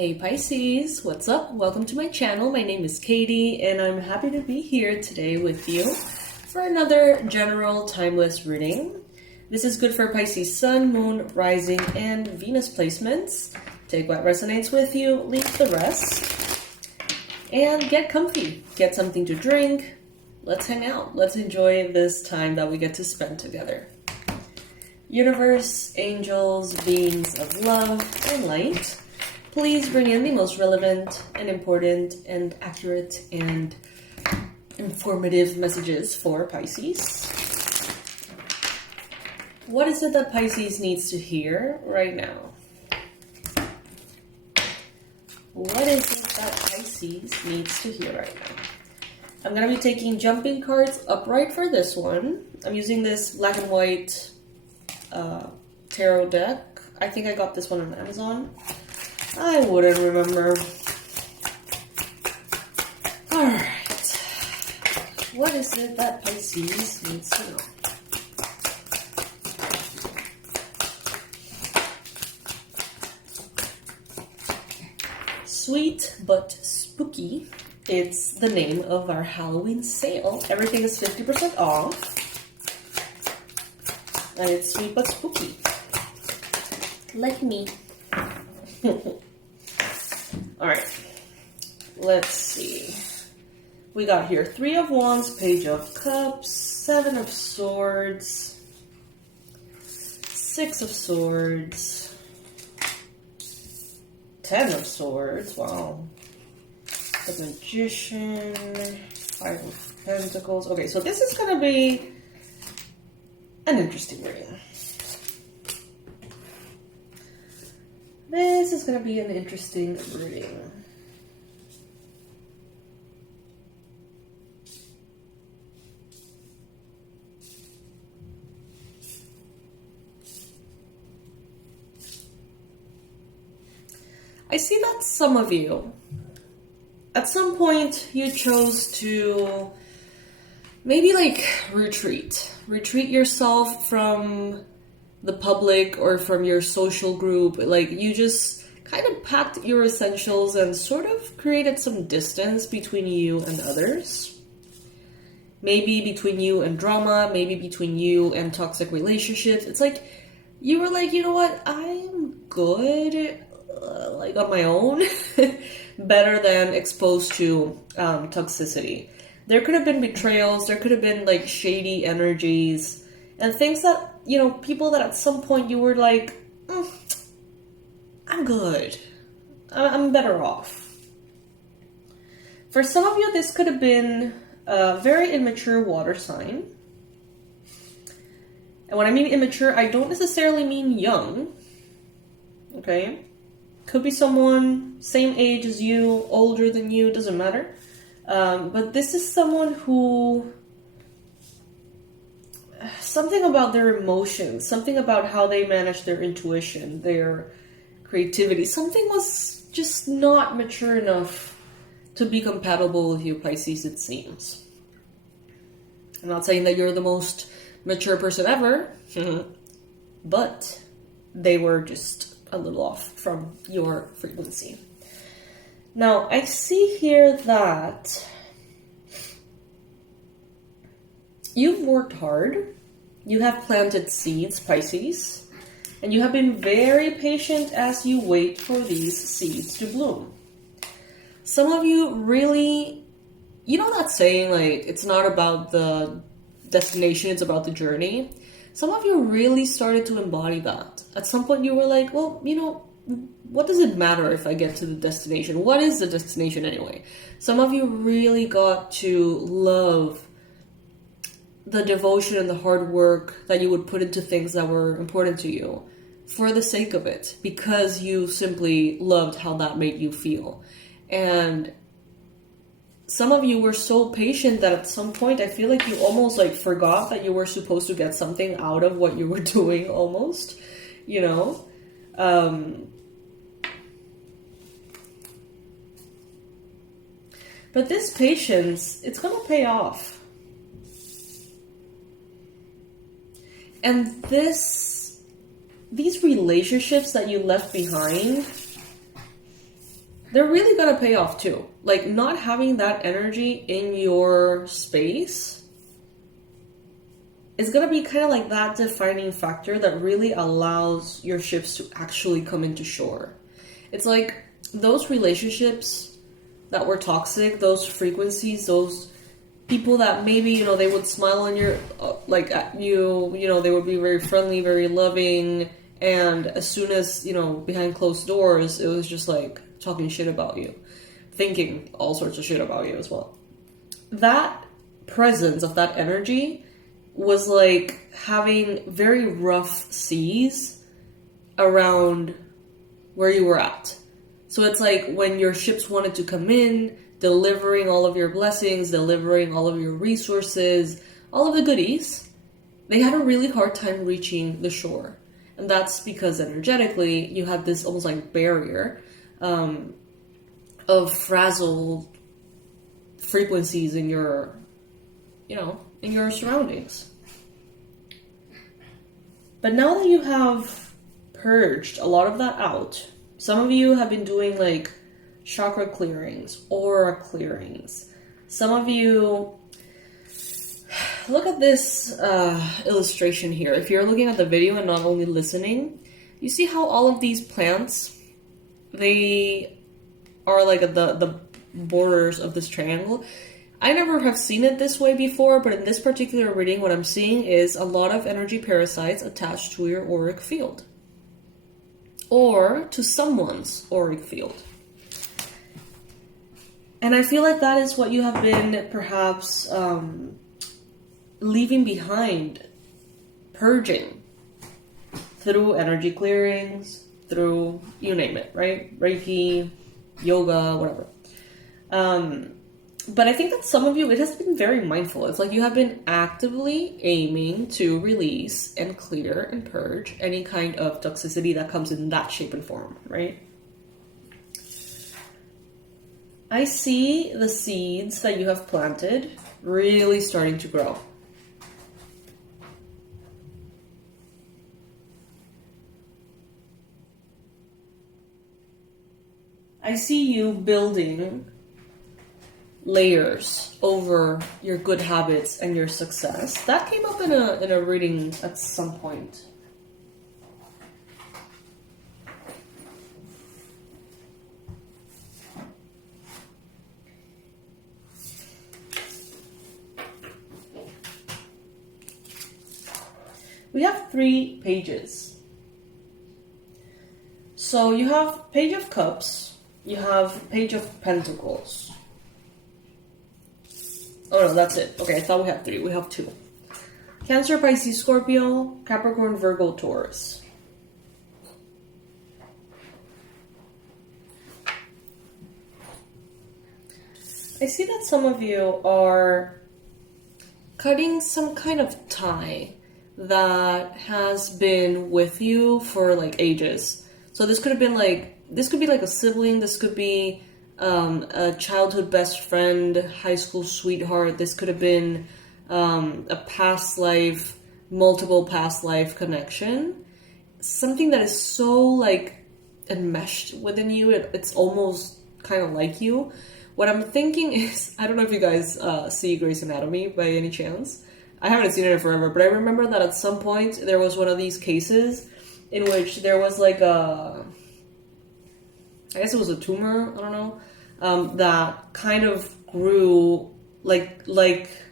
Hey Pisces, what's up? Welcome to my channel. My name is Katie and I'm happy to be here today with you for another general timeless reading. This is good for Pisces Sun, Moon, Rising, and Venus placements. Take what resonates with you, leave the rest, and get comfy. Get something to drink. Let's hang out. Let's enjoy this time that we get to spend together. Universe, angels, beings of love and light, please bring in the most relevant and important and accurate and informative messages for Pisces. What is it that Pisces needs to hear right now? What is it that Pisces needs to hear right now? I'm going to be taking jumping cards upright for this one. I'm using this black and white tarot deck. I think I got this one on Amazon. I wouldn't remember. Alright. What is it that Pisces needs to know? Sweet but spooky. It's the name of our Halloween sale. Everything is 50% off. And it's sweet but spooky. Like me. Alright, let's see. We got here 3 of Wands, Page of Cups, 7 of Swords, 6 of Swords, 10 of Swords, wow. The Magician, 5 of Pentacles. Okay, so this is going to be an interesting reading. This is going to be an interesting reading. I see that some of you, at some point, you chose to maybe retreat yourself from the public or from your social group. Like, you just kind of packed your essentials and sort of created some distance between you and others. Maybe between you and drama, maybe between you and toxic relationships. It's like, you were like, you know what, I'm good, on my own, better than exposed to toxicity. There could have been betrayals, there could have been shady energies, and things that, people that at some point you were like, I'm good. I'm better off. For some of you, this could have been a very immature water sign. And when I mean immature, I don't necessarily mean young. Okay? Could be someone same age as you, older than you, doesn't matter. But this is someone who... something about their emotions, something about how they manage their intuition, their creativity, something was just not mature enough to be compatible with you, Pisces, it seems. I'm not saying that you're the most mature person ever, but they were just a little off from your frequency. Now, I see here that you've worked hard, you have planted seeds, Pisces, and you have been very patient as you wait for these seeds to bloom. Some of you really, that saying, it's not about the destination, it's about the journey. Some of you really started to embody that. At some point you were like, well, what does it matter if I get to the destination? What is the destination anyway? Some of you really got to love the devotion and the hard work that you would put into things that were important to you for the sake of it, because you simply loved how that made you feel. And some of you were so patient that at some point I feel like you almost forgot that you were supposed to get something out of what you were doing almost, But this patience, it's going to pay off. And these relationships that you left behind, they're really gonna pay off too. Like, not having that energy in your space is gonna be kind of like that defining factor that really allows your ships to actually come into shore. It's like those relationships that were toxic, those frequencies, those people that maybe, you know, they would smile on your, like, at you, you know, they would be very friendly, very loving, and as soon as, you know, behind closed doors, it was just like talking shit about you, thinking all sorts of shit about you as well. That presence of that energy was like having very rough seas around where you were at. So it's like when your ships wanted to come in, delivering all of your blessings, delivering all of your resources, all of the goodies, they had a really hard time reaching the shore. And that's because energetically you had this almost like barrier of frazzled frequencies in your, you know, in your surroundings. But now that you have purged a lot of that out, some of you have been doing like chakra clearings, aura clearings. Some of you, look at this illustration here. If you're looking at the video and not only listening, you see how all of these plants, they are like at the borders of this triangle. I never have seen it this way before, but in this particular reading, what I'm seeing is a lot of energy parasites attached to your auric field. Or to someone's auric field. And I feel like that is what you have been perhaps leaving behind, purging, through energy clearings, through, you name it, right? Reiki, yoga, whatever. But I think that some of you, it has been very mindful. It's like you have been actively aiming to release and clear and purge any kind of toxicity that comes in that shape and form, right? I see the seeds that you have planted really starting to grow. I see you building layers over your good habits and your success. That came up in a reading at some point. We have 3 pages. So you have Page of Cups, you have Page of Pentacles. Oh no, that's it. Okay, I thought we had 3. We have 2. Cancer, Pisces, Scorpio, Capricorn, Virgo, Taurus. I see that some of you are cutting some kind of tie that has been with you for like ages. So this could have been like, this could be like a sibling, this could be a childhood best friend, high school sweetheart. This could have been a past life, multiple past life connection. Something that is so like enmeshed within you. It's almost kind of like you. What I'm thinking is, I don't know if you guys see Grey's Anatomy by any chance. I haven't seen it in forever, but I remember that at some point there was one of these cases in which there was like a, I guess it was a tumor, I don't know, that kind of grew like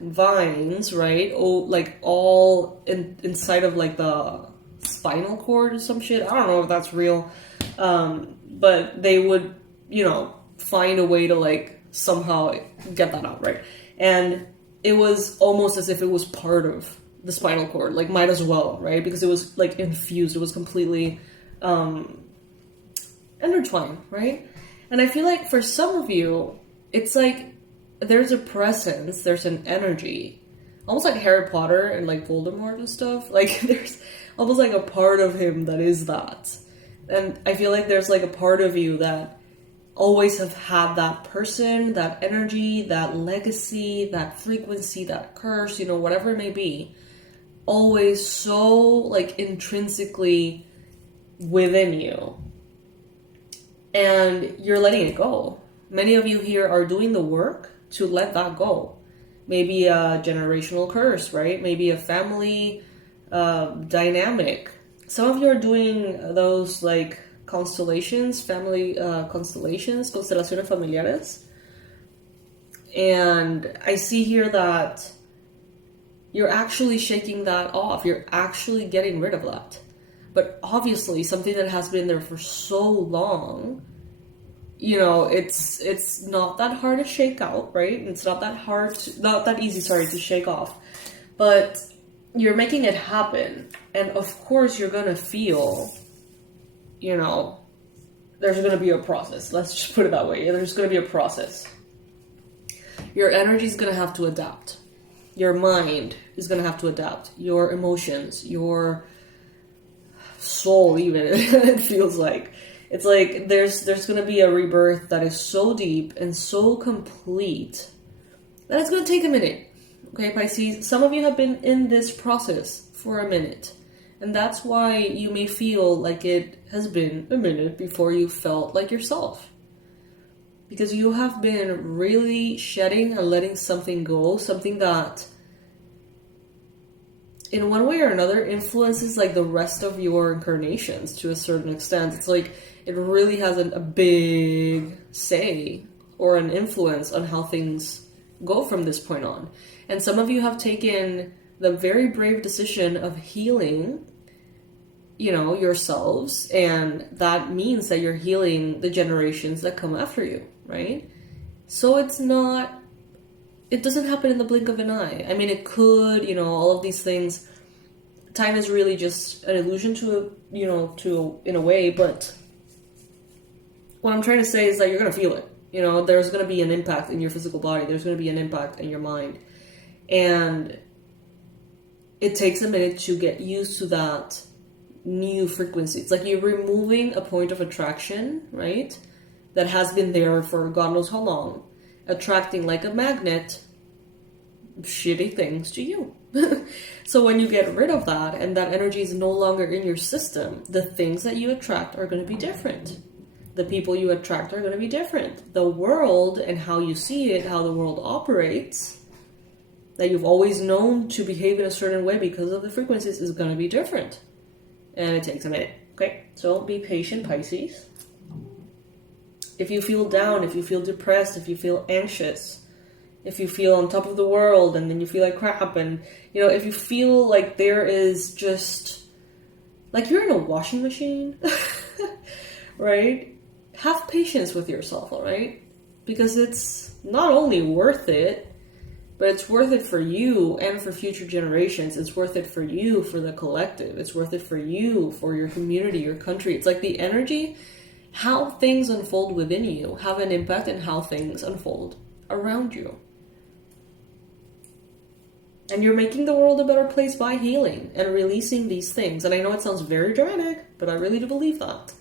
vines, right? Oh, like all inside of like the spinal cord or some shit. I don't know if that's real, but they would, you know, find a way to like somehow get that out, right? And it was almost as if it was part of the spinal cord, like might as well, right? Because it was like infused, it was completely intertwined, right? And I feel like for some of you, it's like there's a presence, there's an energy, almost like Harry Potter and like Voldemort and stuff. Like there's almost like a part of him that is that. And I feel like there's like a part of you that always have had that person, that energy, that legacy, that frequency, that curse, you know, whatever it may be, always so like intrinsically within you. and you're letting it go. Many of you here are doing the work to let that go. Maybe a generational curse, right? Maybe a family dynamic. Some of you are doing those like constellations, family constellations, constelaciones familiares. And I see here that you're actually shaking that off. You're actually getting rid of that. But obviously, something that has been there for so long, you know, it's not that hard to shake out, right? It's not that easy, to shake off. But you're making it happen. And of course, you're going to feel, you know, there's going to be a process. Let's just put it that way. There's going to be a process. Your energy is going to have to adapt. Your mind is going to have to adapt. Your emotions, your soul, even, it feels like. It's like there's going to be a rebirth that is so deep and so complete that it's going to take a minute. Okay, Pisces? Some of you have been in this process for a minute. And that's why you may feel like it has been a minute before you felt like yourself. Because you have been really shedding and letting something go, something that in one way or another influences like the rest of your incarnations to a certain extent. It's like it really has a big say or an influence on how things go from this point on. And some of you have taken the very brave decision of healing, you know, yourselves, and that means that you're healing the generations that come after you, right? So it doesn't happen in the blink of an eye. I mean, it could, you know, all of these things. Time is really just an illusion in a way, but what I'm trying to say is that you're going to feel it. You know, there's going to be an impact in your physical body. There's going to be an impact in your mind. And it takes a minute to get used to that new frequency. It's like you're removing a point of attraction, right? That has been there for God knows how long, attracting like a magnet shitty things to you. So when you get rid of that and that energy is no longer in your system, the things that you attract are going to be different. The people you attract are going to be different. The world and how you see it, how the world operates, that you've always known to behave in a certain way because of the frequencies, is going to be different. And it takes a minute. Okay, so be patient, Pisces. If you feel down, if you feel depressed, if you feel anxious, if you feel on top of the world and then you feel like crap, and, you know, if you feel like there is just, like you're in a washing machine, right? Have patience with yourself, all right? Because it's not only worth it, but it's worth it for you and for future generations. It's worth it for you, for the collective. It's worth it for you, for your community, your country. It's like the energy, how things unfold within you have an impact on how things unfold around you. And you're making the world a better place by healing and releasing these things. And I know it sounds very dramatic, but I really do believe that.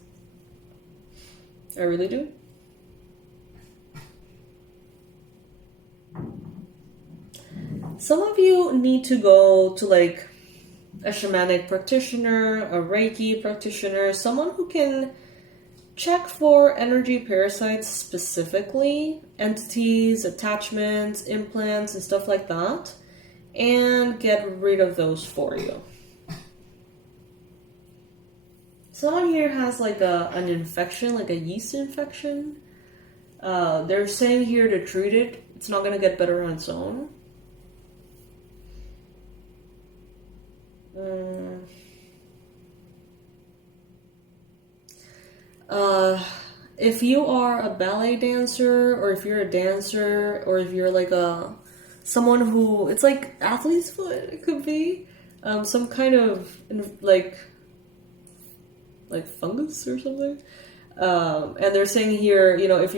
I really do. Some of you need to go to like a shamanic practitioner, a Reiki practitioner, someone who can check for energy parasites specifically, entities, attachments, implants, and stuff like that, and get rid of those for you. Someone here has like an infection, like a yeast infection. They're saying here to treat it. It's not going to get better on its own. If you are a ballet dancer, or if you're a dancer, or if you're like someone who, it's like athlete's foot, it could be some kind of like fungus or something. And they're saying here, you know, if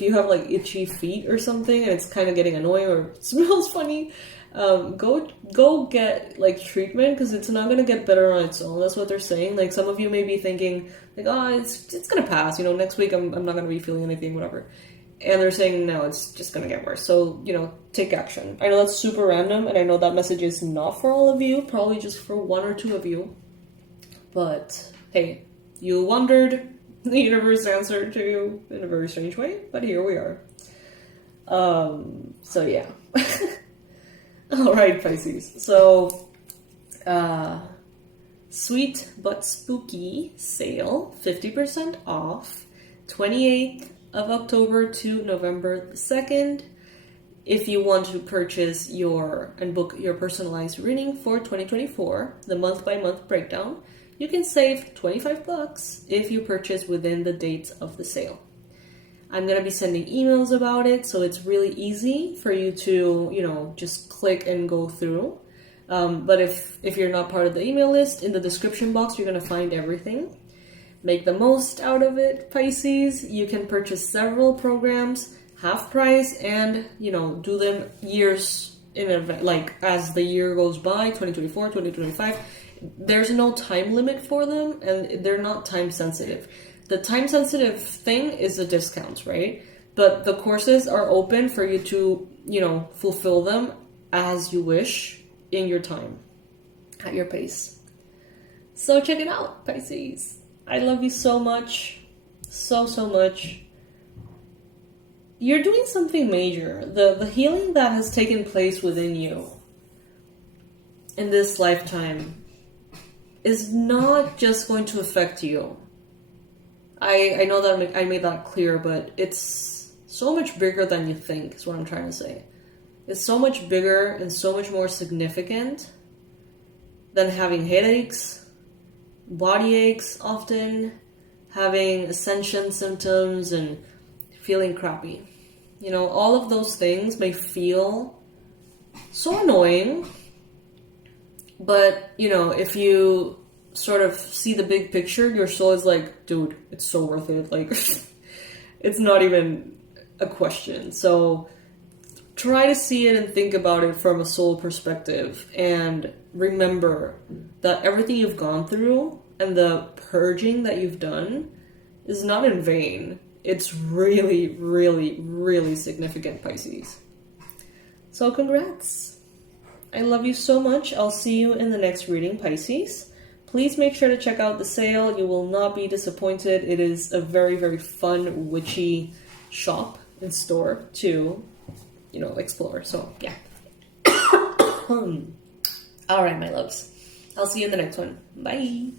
you have like itchy feet or something and it's kind of getting annoying or it smells funny, go get like treatment, because it's not going to get better on its own. That's what they're saying. Like some of you may be thinking like, oh, it's going to pass, you know, next week I'm not going to be feeling anything, whatever. And they're saying, no, it's just going to get worse. So, you know, take action. I know that's super random, and I know that message is not for all of you, probably just for one or two of you. But hey, you wondered, the universe answered to you in a very strange way, but here we are. So yeah. All right, Pisces. So, Sweet But Spooky sale, 50% off, 28th of October to November 2nd. If you want to purchase and book your personalized reading for 2024, the month-by-month breakdown, you can save $25 if you purchase within the dates of the sale. I'm going to be sending emails about it, so it's really easy for you to, just click and go through. But if you're not part of the email list, in the description box, you're going to find everything. Make the most out of it, Pisces. You can purchase several programs, half price, and, do them years in advance, like as the year goes by, 2024, 2025. There's no time limit for them, and they're not time sensitive. The time sensitive thing is the discounts, right? But the courses are open for you to, fulfill them as you wish in your time, at your pace. So check it out, Pisces. I love you so much. So, so much. You're doing something major. The healing that has taken place within you in this lifetime is not just going to affect you. I know that I made that clear, but it's so much bigger than you think, is what I'm trying to say. It's so much bigger and so much more significant than having headaches, body aches often, having ascension symptoms, and feeling crappy. All of those things may feel so annoying, but, if you sort of see the big picture, your soul is like, dude, it's so worth it. Like, it's not even a question. So try to see it and think about it from a soul perspective, and remember that everything you've gone through and the purging that you've done is not in vain. It's really, really, really significant, Pisces. So congrats. I love you so much. I'll see you in the next reading, Pisces. Please make sure to check out the sale. You will not be disappointed. It is a very, very fun, witchy shop and store to, explore. So, yeah. All right, my loves. I'll see you in the next one. Bye.